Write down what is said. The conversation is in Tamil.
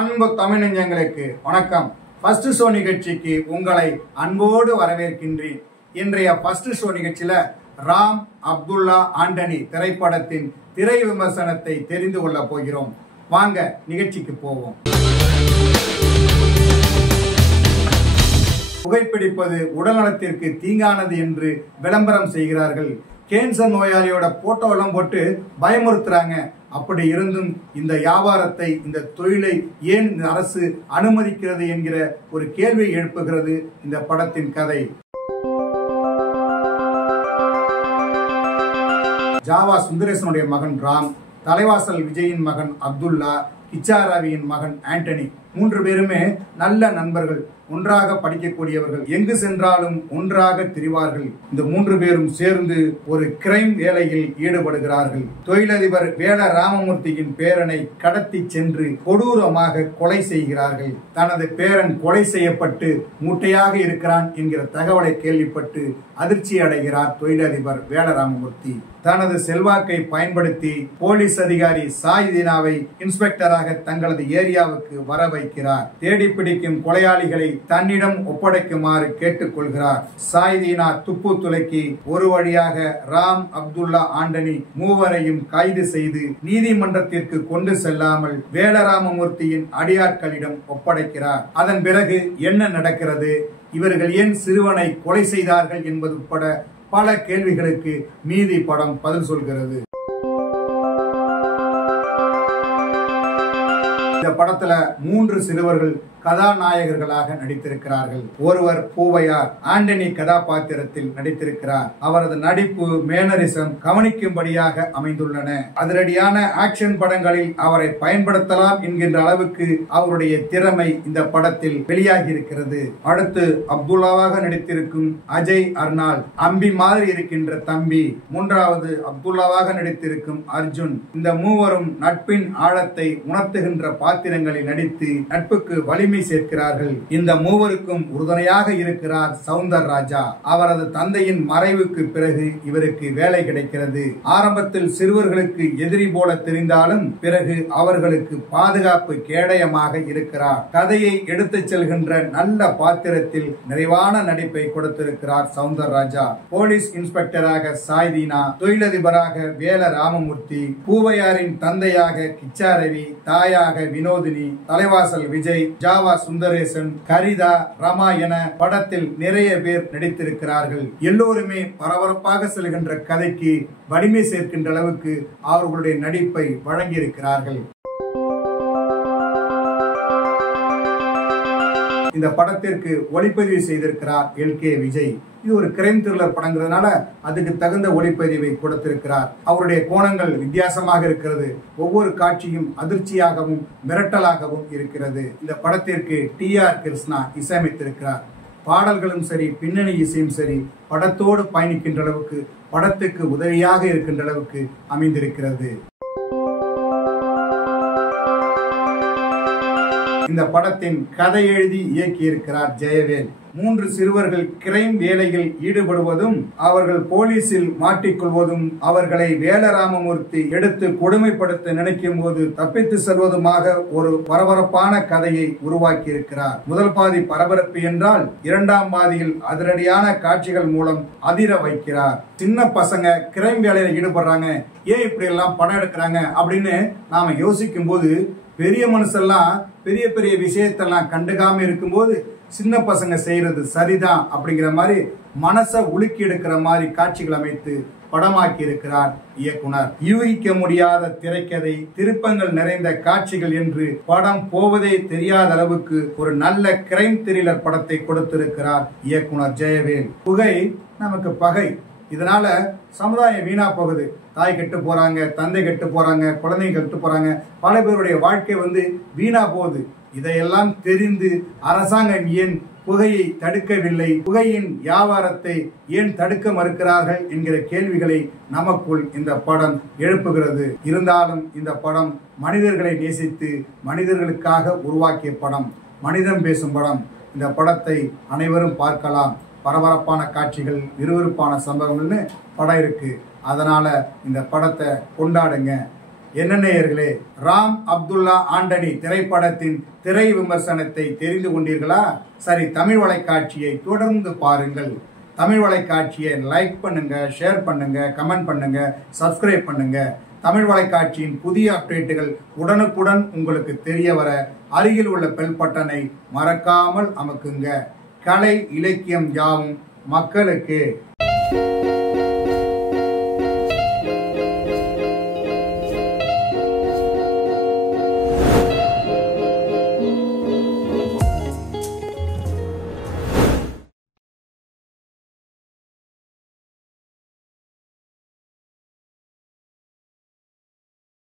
அன்பு தமிழ் நெஞ்சங்களுக்கு வணக்கம். ஃபர்ஸ்ட் ஷோ நிகழ்ச்சிக்கு உங்களை அன்போடு வரவேற்கின்றேன். இன்றைய ஃபர்ஸ்ட் ஷோ நிகழ்ச்சியில ராம் அப்துல்லா ஆண்டனி திரைப்படத்தின் திரை விமர்சனத்தை தெரிந்து கொள்ள போகிறோம். வாங்க நிகழ்ச்சிக்கு போவோம். புகைப்பிடிப்பது உடல்நலத்திற்கு தீங்கானது என்று விளம்பரம் செய்கிறார்கள். கேன்சர் நோயாளியோட போட்டோ எல்லாம் போட்டு பயமுறுத்துறாங்க. அப்படி இருந்தும் இந்த வியாபாரத்தை, இந்த தொழிலை ஏன் இந்த அரசு அனுமதிக்கிறது என்கிற ஒரு கேள்வி எழுப்புகிறது இந்த படத்தின் கதை. ஜாவா சுந்தரேசனுடைய மகன் ராம், தலைவாசல் விஜயின் மகன் அப்துல்லா, கிச்சாராவியின் மகன் ஆண்டனி, 3 பேருமே நல்ல நண்பர்கள், ஒன்றாக படிக்கக்கூடியவர்கள், எங்கு சென்றாலும் ஒன்றாக திரிவார்கள். இந்த 3 பேரும் சேர்ந்து ஒரு கிரைம் வேலையில் ஈடுபடுகிறார்கள். தொழிலதிபர் வேல ராமமூர்த்தியின் பேரனை கடத்தி சென்று கொடூரமாக கொலை செய்கிறார்கள். தனது பேரன் கொலை செய்யப்பட்டு மூட்டையாக இருக்கிறான் என்கிற தகவலை கேள்விப்பட்டு அதிர்ச்சி அடைகிறார் தொழிலதிபர் வேல ராமமூர்த்தி. தனது செல்வாக்கை பயன்படுத்தி போலீஸ் அதிகாரி சாயிதீனாவை இன்ஸ்பெக்டராக தங்களது ஏரியாவுக்கு வர வைக்கிறார். தேடி பிடிக்கும் கொலையாளிகளை தன்னிடம் ஒப்படைக்குமாறு கேட்டுக்கொள்கிறார். சாயிதீனா துப்பு துலக்கி ஒரு வழியாக ராம், அப்துல்லா, ஆண்டனி 3வரையும் கைது செய்து நீதிமன்றத்திற்கு கொண்டு செல்லாமல் வேலராமமூர்த்தியின் அடியாட்களிடம் ஒப்படைக்கிறார். அதன் பிறகு என்ன நடக்கிறது, இவர்கள் ஏன் சிறுவனை கொலை செய்தார்கள் என்பது உட்பட பல கேள்விகளுக்கு மீதி படம் பதில் சொல்கிறது. இந்த படத்துல 3 சிறுவர்கள் கதாநாயகர்களாக நடித்திருக்கிறார்கள். ஒருவர் பூவையார், ஆண்டனி கதாபாத்திரத்தில் நடித்திருக்கிறார். அவரது நடிப்பு, மேனரிசம் கவனிக்கும்படியாக அமைந்துள்ளன. அதிரடியான ஆக்ஷன் படங்களில் அவரை பயன்படுத்தலாம் என்கின்ற அளவுக்கு அவருடைய திறமை இந்த படத்தில் வெளியாகி இருக்கிறது. அடுத்து அப்துல்லாவாக நடித்திருக்கும் அஜய் அர்னால், அம்பி மாதிரி இருக்கின்ற தம்பி. 3வது அப்துல்லாவாக நடித்திருக்கும் அர்ஜுன். இந்த 3வரும் நட்பின் ஆழத்தை உணர்த்துகின்ற பாத்திரங்களில் நடித்து நட்புக்கு வலிமை சேர்க்கிறார்கள். இந்த 3வருக்கும் உறுதுணையாக இருக்கிறார் சவுந்தர் ராஜா. அவரது தந்தையின் மறைவுக்கு பிறகு இவருக்கு வேலை கிடைக்கிறது. ஆரம்பத்தில் சிறுவர்களுக்கு எதிரி போல தெரிந்தாலும் பிறகு அவர்களுக்கு பாதுகாப்பு கேடயமாக இருக்கிறார். கதையை எடுத்துச் செல்கின்ற நல்ல பாத்திரத்தில் நிறைவான நடிப்பை கொடுத்திருக்கிறார் சவுந்தர் ராஜா. போலீஸ் இன்ஸ்பெக்டராக சாய்தீனா, தொழிலதிபராக வேல ராமமூர்த்தி, பூவையாரின் தந்தையாக கிச்சாரவி, தாயாக வினோதினி, தலைவாசல் விஜய், ஜாவா சுந்தரேசன், கரிதா, ரமா என படத்தில் நிறைய பேர் நடித்திருக்கிறார்கள். எல்லோருமே பரபரப்பாக செல்கின்ற கதைக்கு வலிமை சேர்க்கின்ற அளவுக்கு அவர்களுடைய நடிப்பை வழங்கியிருக்கிறார்கள். இந்த படத்திற்கு ஒளிப்பதிவு செய்திருக்கிறார் LK விஜய். இது ஒரு கிரைம் த்ரில்லர் படங்கிறதுனால அதுக்கு தகுந்த ஒளிப்பதிவை கொடுத்திருக்கிறார். அவருடைய கோணங்கள் வித்தியாசமாக இருக்கிறது. ஒவ்வொரு காட்சியும் அதிர்ச்சியாகவும் மிரட்டலாகவும் இருக்கிறது. இந்த படத்திற்கு TR கிருஷ்ணா இசையமைத்திருக்கிறார். பாடல்களும் சரி, பின்னணி இசையும் சரி, படத்தோடு பயணிக்கின்ற அளவுக்கு, படத்துக்கு உதவியாக இருக்கின்ற அளவுக்கு அமைந்திருக்கிறது. இந்த படத்தின் கதை எழுதி இயக்கியிருக்கிறார் ஜெயவேல். 3 சிறுவர்கள் கிரைம் வேலையில் ஈடுபடுவதும், அவர்கள் போலீசில் மாட்டிக்கொள்வதும், அவர்களை வேலராமமூர்த்தி எடுத்து கொடுமைப்படுத்த நினைக்கும் போது தப்பித்து செல்வதுமாக ஒரு பரபரப்பான கதையை உருவாக்கி இருக்கிறார். முதல் பாதி பரபரப்பு என்றால் 2ஆம் பாதியில் அதிரடியான காட்சிகள் மூலம் அதிர வைக்கிறார். சின்ன பசங்க கிரைம் வேலையில ஈடுபடுறாங்க, ஏன் இப்படி எல்லாம் படம் எடுக்கிறாங்க அப்படின்னு நாம யோசிக்கும் போது, பெரிய மனுஷெல்லாம் பெரிய பெரிய விஷயத்தெல்லாம் கண்டுக்காம இருக்கும்போது சின்ன பசங்க செய்யறது சரிதான் அப்படிங்கிற மாதிரி மனசை உலுக்கி எடுக்கிற மாதிரி காட்சிகள் அமைத்து படமாக்கி இருக்கிறார் இயக்குனர். யூகிக்க முடியாத திரைக்கதை, திருப்பங்கள் நிறைந்த காட்சிகள் என்று படம் போவதே தெரியாத அளவுக்கு ஒரு நல்ல கிரைம் த்ரில்லர் படத்தை கொடுத்திருக்கிறார் இயக்குனர் ஜெயவேல். புகை நமக்கு பகை. இதனால சமுதாயம் வீணா போகுது. தாய் கெட்டு போறாங்க, தந்தை கெட்டு போறாங்க, குழந்தைங்க கெட்டு போறாங்க, பல பேருடைய வாழ்க்கை வீணா போகுது. இதையெல்லாம் தெரிந்து அரசாங்கம் ஏன் புகையை தடுக்கவில்லை, புகையின் வியாபாரத்தை ஏன் தடுக்க மறுக்கிறார்கள் என்கிற கேள்விகளை நமக்குள் இந்த படம் எழுப்புகிறது. இருந்தாலும் இந்த படம் மனிதர்களை நேசித்து மனிதர்களுக்காக உருவாக்கிய படம், மனிதம் பேசும் படம். இந்த படத்தை அனைவரும் பார்க்கலாம். பரபரப்பான காட்சிகள், விறுவிறுப்பான சம்பவங்கள்னு படம் இருக்கு. அதனால இந்த படத்தை கொண்டாடுங்க. என்ன நேயர்களே, ராம் அப்துல்லா ஆண்டனி திரைப்படத்தின் திரை விமர்சனத்தை தெரிந்து கொண்டீர்களா? சரி, தமிழ் வலைக்காட்சியை தொடர்ந்து பாருங்கள். தமிழ் வலைக்காட்சியை லைக் பண்ணுங்க, ஷேர் பண்ணுங்க, கமெண்ட் பண்ணுங்க, சப்ஸ்கிரைப் பண்ணுங்க. தமிழ் வலைக்காட்சியின் புதிய அப்டேட்டுகள் உடனுக்குடன் உங்களுக்கு தெரிய வர அருகில் உள்ள பெல் பட்டனை மறக்காமல் அமுக்குங்க. கலை இலக்கியம் யாவும் மக்களுக்கு.